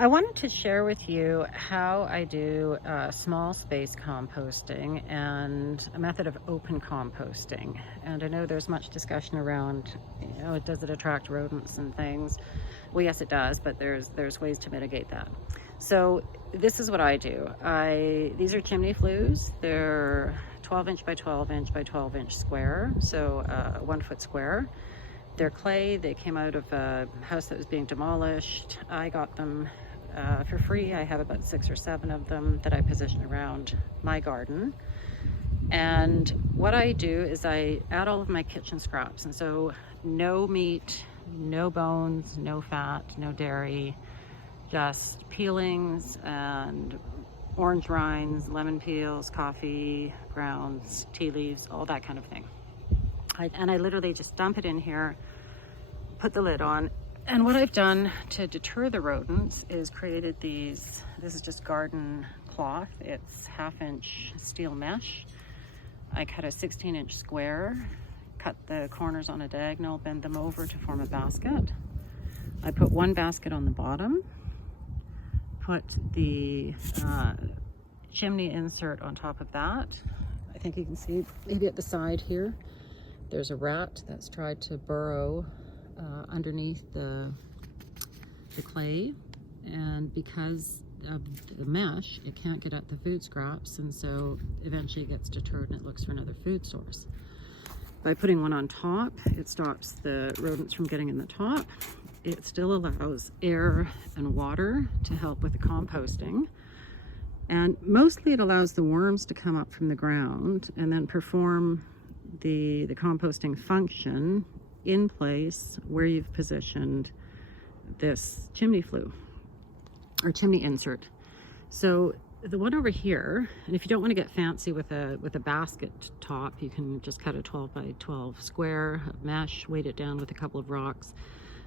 I wanted to share with you how I do small space composting and a method of open composting. And I know there's much discussion around, does it attract rodents and things? Well, yes, it does, but there's ways to mitigate that. So this is what I do. These are chimney flues. They're 12 inch by 12 inch by 12 inch square, so 1 foot square. They're clay. They came out of a house that was being demolished. I got them for free. I have about 6 or 7 of them that I position around my garden. And what I do is I add all of my kitchen scraps. And so no meat, no bones, no fat, no dairy, just peelings and orange rinds, lemon peels, coffee grounds, tea leaves, all that kind of thing. I literally just dump it in here, put the lid on. And what I've done to deter the rodents is created these, this is just garden cloth. It's 1/2 inch steel mesh. I cut a 16-inch square, cut the corners on a diagonal, bend them over to form a basket. I put 1 basket on the bottom, put the chimney insert on top of that. I think you can see maybe at the side here, there's a rat that's tried to burrow underneath the clay, and because of the mesh, it can't get at the food scraps, and so eventually it gets deterred and it looks for another food source. By putting one on top, it stops the rodents from getting in the top. It still allows air and water to help with the composting, and mostly it allows the worms to come up from the ground and then perform the composting function in place where you've positioned this chimney flue or chimney insert. So the one over here, and if you don't want to get fancy with a basket top, you can just cut a 12 by 12 square of mesh, weight it down with a couple of rocks,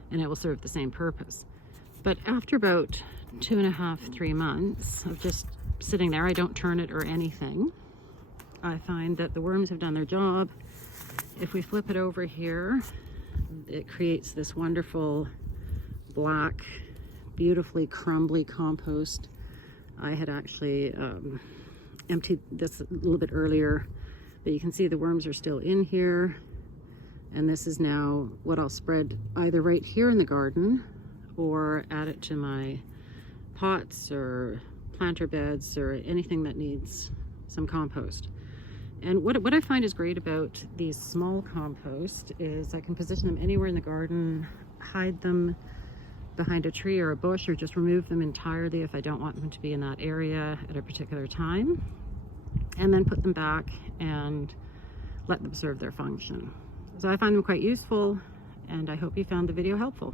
and it will serve the same purpose. But after about 2.5–3 months of just sitting there, I don't turn it or anything, I find that the worms have done their job. If we flip it over here, it creates this wonderful black, beautifully crumbly compost. I had actually emptied this a little bit earlier, but you can see the worms are still in here. And this is now what I'll spread either right here in the garden or add it to my pots or planter beds or anything that needs some compost. And what I find is great about these small compost is I can position them anywhere in the garden, hide them behind a tree or a bush, or just remove them entirely if I don't want them to be in that area at a particular time, and then put them back and let them serve their function. So I find them quite useful, and I hope you found the video helpful.